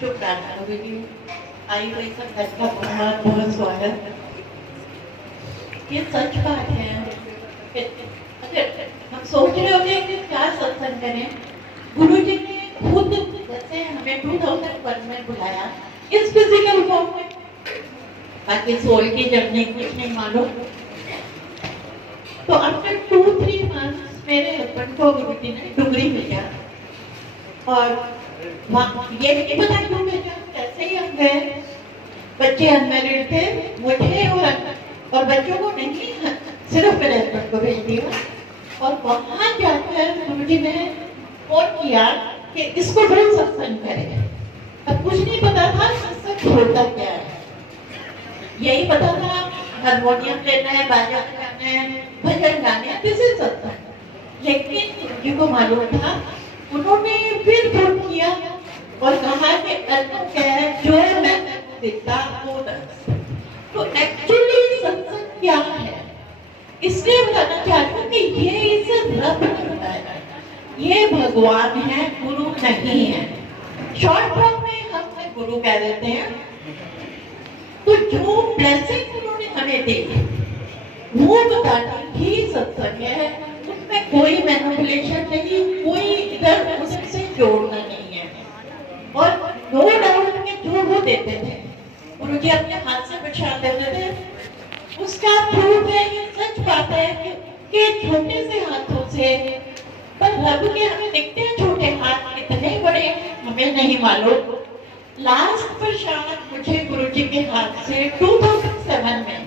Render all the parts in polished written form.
शुक्राना गुरुजी, आई हुई संगत का बहुत बहुत स्वागत। ये सच बात है कि अगर हम सोच रहे होते कि क्या सत्संग करें, गुरुजी ने खुद जैसे हमें 2001 में बुलाया इस फिजिकल फॉर्म में, बाकी सोल की जर्नी कुछ नहीं मालूम। तो आफ्टर 2-3 मंथ्स मेरे हस्बैंड को गुरुजी ने डुगरी भेजा और ये नहीं पता क्यों भेजा, कैसे ही हम गए। बच्चे अनमैरिड थे, मुझे और बच्चों को नहीं, सिर्फ मेरे हस्बैंड को भेज दिया। और वहां जाकर गुरुजी ने फोन किया कि इसको रोज सत्संग करें। अब कुछ नहीं पता था सत्संग होता क्या है, यही पता था हारमोनियम लेना है, बाजा गाना है, भजन गाने हैं, दिस इज सत्संग। लेकिन गुरुजी को मालूम था, उन्होंने फिर फोन किया और कहा कि अनु क्या है, जो है मैं दिखता वो दस। तो एक्चुअली सत्संग क्या है, इसलिए बताना चाहती हूँ कि ये इसे रब ने बताया, ये भगवान है, गुरु नहीं है। शॉर्ट फॉर्म में हम गुरु कह देते हैं। तो जो ब्लेसिंग उन्होंने हमें दी वो बताना ही सत्संग है, उसमें कोई मैनिपुलेशन नहीं, कोई इधर उससे जोड़ना नहीं है। और नो डाउट में जो वो देते थे, गुरुजी अपने हाथ से बिछा देते थे, उसका प्रूफ है, ये सच बात है कि छोटे से हाथों से, पर रब के हमें दिखते हैं छोटे हाथ, कितने बड़े हमें नहीं मालूम। लास्ट प्रसाद मुझे गुरुजी के हाथ से 2007 में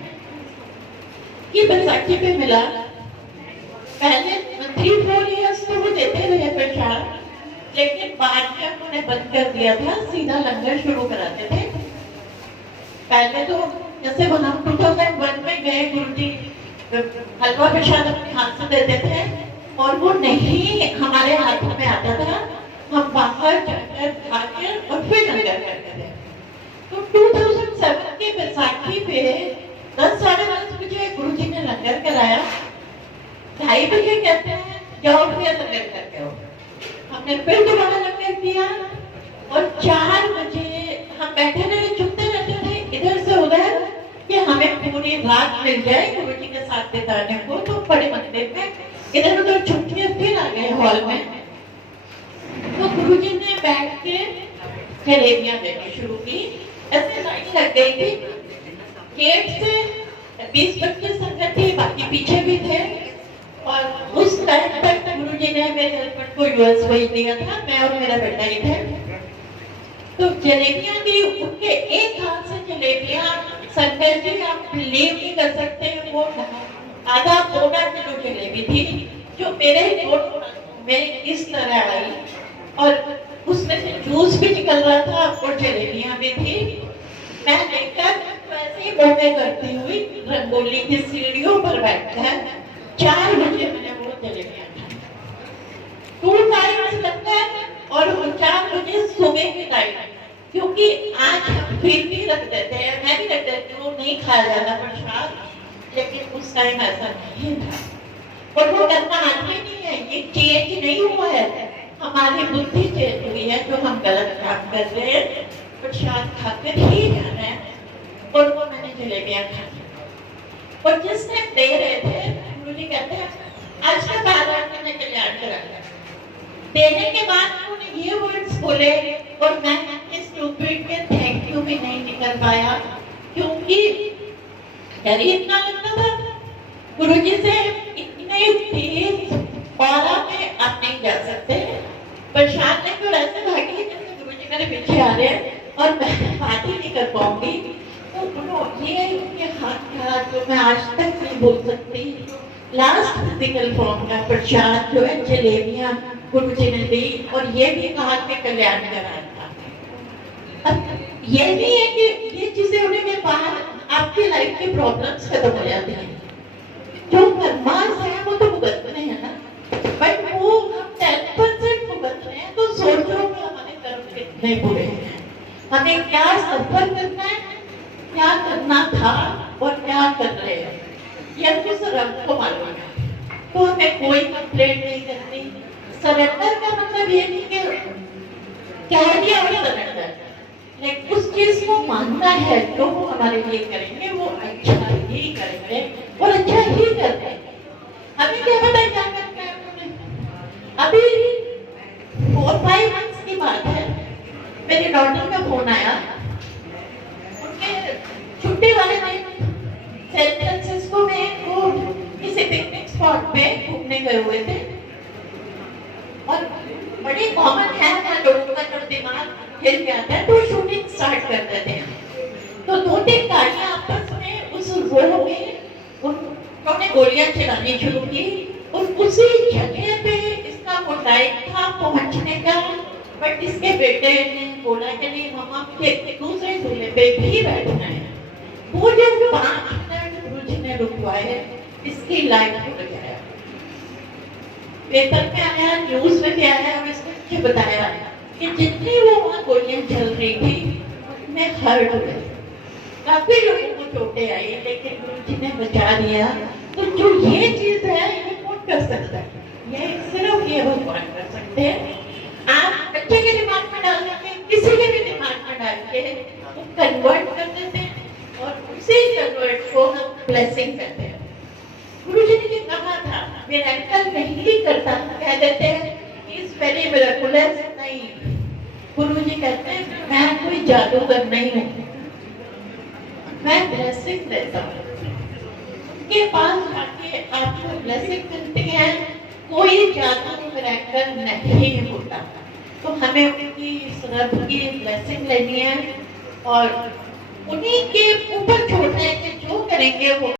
की बैसाखी पे मिला। पहले 3-4 इयर्स तो वो देते रहे प्रसाद, लेकिन बाद में उन्होंने बंद कर दिया था, सीधा लंगर शुरू कराते थे। पहले तो जैसे हम 2001 में गए, गुरुजी हलवा प्रसाद अपने हाथ से देते थे और वो नहीं हमारे हाथों में आता था, हम बाहर जाकर खाकर और फिर लंगर करते थे। तो 2007 की बैसाखी पे 10-10:30 बजे गुरुजी ने लंगर कराया। 2:30 बजे कहते हैं जाओ फिर लंगर करके आओ। हमने फिर दोबारा लंगर किया और 4 बजे हम बैठे रहे, चुपते रहते थे इधर से उधर कि हमें पूरी रात मिल जाए गुरुजी के साथ बिताने को। तो बड़े मंदिर में इधर उधर छुट्टियां फिर आ गए हॉल में। तो गुरुजी ने बैठ के जलेबियां देनी शुरू की, ऐसे लाइन लग गई थी। गेट से 20-25 संगत थी, बाकी पीछे भी थे। और उस टाइम तक गुरुजी ने मेरे हस्बैंड को यूएस भेज दिया था, मैं और मेरा बेटा ही थे। तो जलेबियां दी, उनके एक हाथ से जलेबियां, संगत जी आप बिलीव नहीं कर सकते, वो आधा पौना किलो जलेबी थी जो मेरे में इस तरह आई और उसमें से जूस भी निकल रहा था और जलेबियां भी थी। मैं देखकर वैसे ही बर्थडे करती हुई रंगोली की सीढ़ियों पर बैठकर 4 बजे मैंने वो जलेबियां खाई। 2 टाइम्स लंगर और 4 बजे सुबह की टाइम, क्योंकि आज हम फिर भी रख देते हैं, मैं भी रख देती हूँ, नहीं खाया जाता प्रसाद, लेकिन उस टाइम ऐसा नहीं था। और वो करना आदमी नहीं है, ये चेंज नहीं हुआ है, हमारी बुद्धि चेंज हुई है, जो हम गलत काम कर रहे हैं, प्रसाद खाकर ही जाना है। और वो मैंने जलेबियां खाई और जिसने दे रहे थे गुरुजी कहते हैं आज का 12 मैंने कल्याण कराया। देने के बाद उन्होंने ये वर्ड्स बोले और मैं इस स्टूपिड में थैंक यू भी नहीं निकल पाया, क्योंकि डर ही इतना लगता था। गुरुजी से इतने तेज औरा में आप नहीं जा सकते। प्रसाद ने तो ऐसे भागी जैसे गुरुजी मेरे पीछे आ रहे हैं और मैं बात ही नहीं कर पाऊंगी। तो ये उनके हाथ का जो मैं आज तक नहीं भूल सकती, लास्ट फिजिकल फॉर्म का प्रसाद जो है जलेबियां गुरुजी ने दी और ये भी कहा कि कल्याण कराया था। अब ये नहीं है कि ये चीजें होने के बाद आपकी लाइफ की प्रॉब्लम्स खत्म हो जाती हैं, जो कर्मास है वो तो भुगतने हैं ना, बट वो हम 10% भुगत रहे हैं। तो सोचो कि हमारे कर्म कितने बुरे हैं, हमें क्या सफर करना है, क्या करना था और क्या कर रहे हैं, ये तो सिर्फ को मालूम है। तो हमें कोई कंप्लेंट नहीं करनी। सरेंडर का मतलब ये नहीं कि कह दिया और सरेंडर, मानना है जो वो हमारे लिए करेंगे वो अच्छा ही करेंगे और अच्छा ही करते हैं। हमें क्या पता क्या करना है उन्होंने। अभी 4-5 मंथ्स की बात है, मेरी डॉटर का फोन आया। उनके छुट्टी वाले दिन सैन फ्रांसिस्को में वो किसी पिकनिक स्पॉट पे घूमने गए हुए थे और बड़ी कॉमन है ना लोगों का जो दिमाग हिल जाता है तो शूटिंग स्टार्ट कर देते हैं। तो 2-3 गाड़ियां आपस में उस रो में उन्होंने गोलियां चलानी शुरू की और उसी जगह पे इसका वो टाइम था पहुंचने का। बट इसके बेटे ने बोला कि नहीं मम्मा के दूसरे झूले पे भी बैठना है। वो जो 5 मिनट गुरुजी रुकवाए इसकी लाइफ को बचाया। पेपर में आया, न्यूज में भी आया और इसने मुझे बताया कि जितनी वो वहाँ गोलियां चल रही थी उसमें हर्ट हुए, काफी लोगों को चोटें आई, लेकिन गुरुजी ने बचा दिया। तो जो ये चीज है ये कौन कर सकता है? ये सिर्फ ये भगवान कर सकते हैं। आप बच्चे के दिमाग में डाल के किसी के भी दिमाग में डाल के वो कन्वर्ट कर देते हैं और उसी कन्वर्ट को हम ब्लेसिंग कहते हैं। गुरुजी ने कहा था मिरेकल नहीं करता, कह देते हैं इज वेरी मिरेकुलस। नहीं, गुरुजी कहते हैं मैं कोई जादूगर नहीं हूँ, मैं ब्लेसिंग देता हूँ। उनके पास जाके आपको ब्लेसिंग मिलती है, कोई जादू मिरेकल नहीं होता। तो हमें उनकी इस रब की ब्लेसिंग लेनी है और उन्हीं के ऊपर छोड़ना है कि जो करेंगे वो